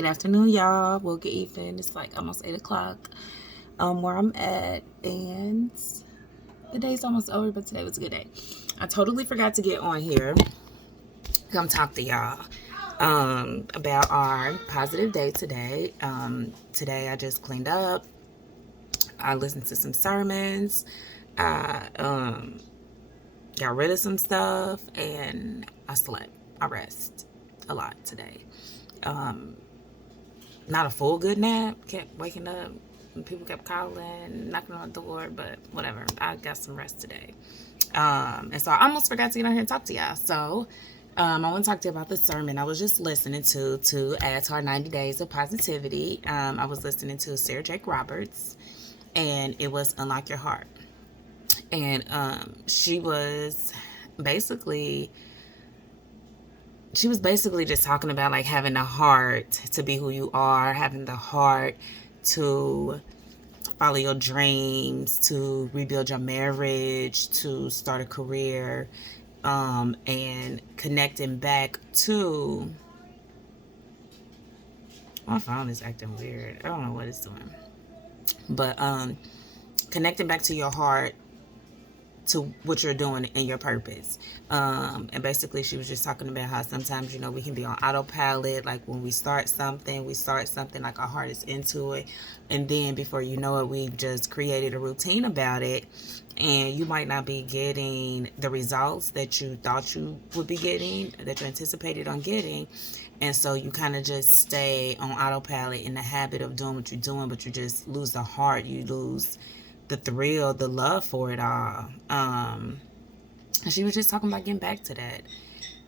Good afternoon, y'all. Well, good evening. It's like almost 8 o'clock where I'm at, and the day's almost over, but today was a good day. I totally forgot to get on here, come talk to y'all about our positive day today. Today I just cleaned up. I listened to some sermons. I got rid of some stuff, and I slept. I rest a lot today. Not a full good nap. Kept waking up. And people kept calling, knocking on the door, but whatever. I got some rest today. And so I almost forgot to get on here and talk to y'all. So I want to talk to you about the sermon I was just listening to add to our 90 days of positivity. I was listening to Sarah Jake Roberts, and it was Unlock Your Heart. And she was basically just talking about like having the heart to be who you are, having the heart to follow your dreams, to rebuild your marriage, to start a career, and connecting back to... My phone is acting weird. I don't know what it's doing. But connecting back to your heart, to what you're doing and your purpose. And basically she was just talking about how sometimes, we can be on autopilot. Like when we start something like our heart is into it. And then before you know it, we've just created a routine about it. And you might not be getting the results that you thought you would be getting, that you anticipated on getting. And so you kind of just stay on autopilot in the habit of doing what you're doing, but you just lose the heart. You lose the thrill, the love for it all. And she was just talking about getting back to that.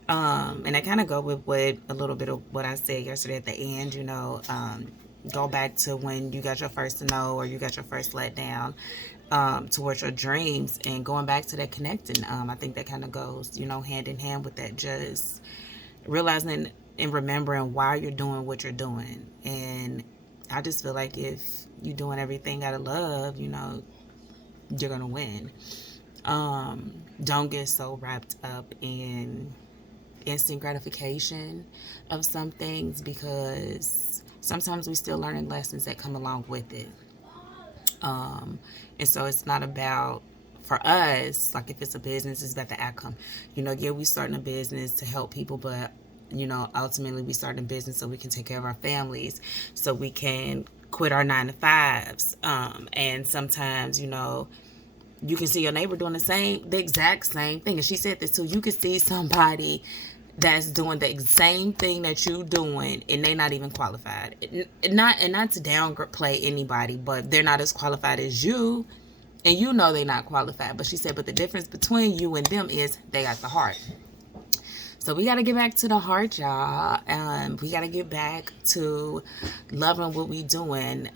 And I kind of go with what a little bit of what I said yesterday at the end, go back to when you got your first no, or you got your first letdown, towards your dreams, and going back to that connecting. I think that kind of goes, hand in hand with that, just realizing and remembering why you're doing what you're doing. And I just feel like if you're doing everything out of love, you're gonna win. Don't get so wrapped up in instant gratification of some things, because sometimes we still learning lessons that come along with it. And so it's not about, for us, like if it's a business, it's about the outcome. We starting a business to help people, but ultimately we starting a business so we can take care of our families, so we can quit our 9-to-5s. And sometimes, you can see your neighbor doing the exact same thing. And she said this too. You can see somebody that's doing the same thing that you doing, and they not even qualified. Not to downplay anybody, but they're not as qualified as you, and they're not qualified. But she said, but the difference between you and them is they got the heart. So we got to get back to the heart, y'all. We got to get back to loving what we doing,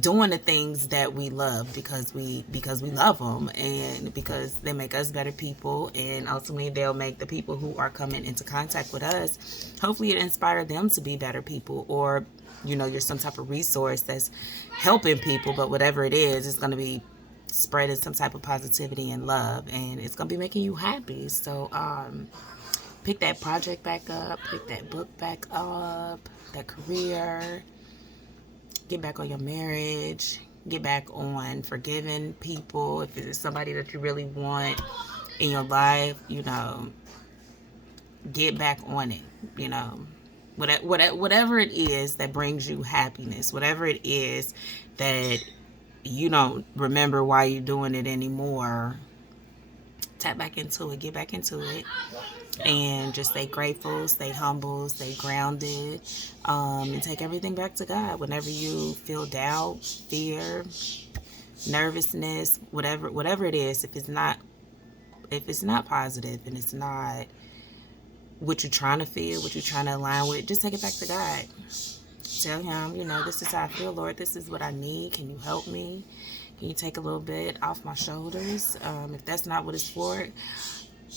doing the things that we love because we love them, and because they make us better people, and ultimately they'll make the people who are coming into contact with us, hopefully it inspire them to be better people, or you're some type of resource that's helping people. But whatever it is, it's going to be spreading some type of positivity and love, and it's going to be making you happy. So pick that project back up, pick that book back up, that career, get back on your marriage, get back on forgiving people. If it's somebody that you really want in your life, get back on it. Whatever it is that brings you happiness, whatever it is that you don't remember why you're doing it anymore, tap back into it, get back into it. And just stay grateful, stay humble, stay grounded, and take everything back to God. Whenever you feel doubt, fear, nervousness, whatever it is, if it's not positive and it's not what you're trying to feel, what you're trying to align with, just take it back to God. Tell him, this is how I feel, Lord. This is what I need. Can you help me? Can you take a little bit off my shoulders? If that's not what it's for,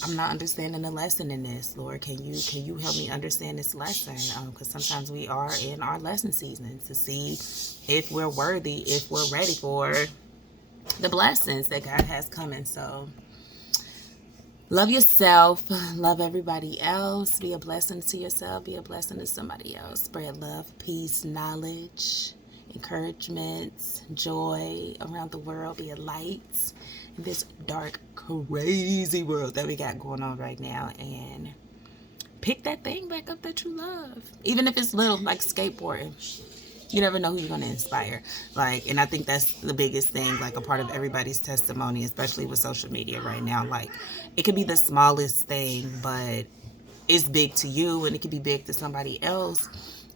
I'm not understanding the lesson in this, Lord. Can you help me understand this lesson? Because sometimes we are in our lesson season to see if we're worthy, if we're ready for the blessings that God has coming. So Love yourself. Love everybody else. Be a blessing to yourself. Be a blessing to somebody else. Spread love, peace, knowledge, encouragement, joy around the world. Be a light in this dark, crazy world that we got going on right now. And pick that thing back up that you love. Even if it's little, like skateboarding. You never know who you're going to inspire. Like, and I think that's the biggest thing, like a part of everybody's testimony, especially with social media right now. Like, it could be the smallest thing, but it's big to you, and it could be big to somebody else,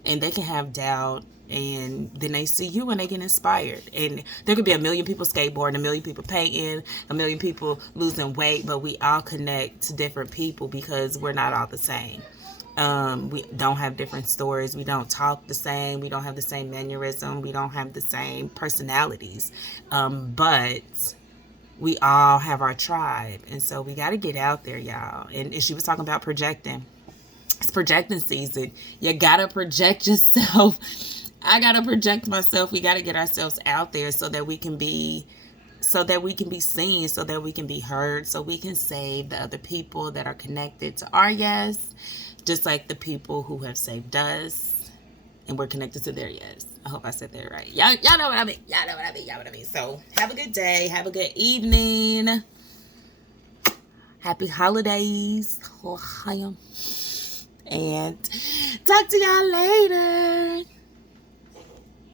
and they can have doubt, and then they see you and they get inspired. And there could be a million people skateboarding, a million people painting, a million people losing weight, but we all connect to different people because we're not all the same. We don't have different stories. We don't talk the same. We don't have the same mannerism. We don't have the same personalities. But we all have our tribe. And so we got to get out there, y'all. And she was talking about projecting. It's projecting season. You got to project yourself. I got to project myself. We got to get ourselves out there so that we can be seen, so that we can be heard, so we can save the other people that are connected to our yes, just like the people who have saved us and we're connected to their yes. I hope I said that right. Y'all know what I mean. Y'all know what I mean. So have a good day. Have a good evening. Happy holidays. And talk to y'all later.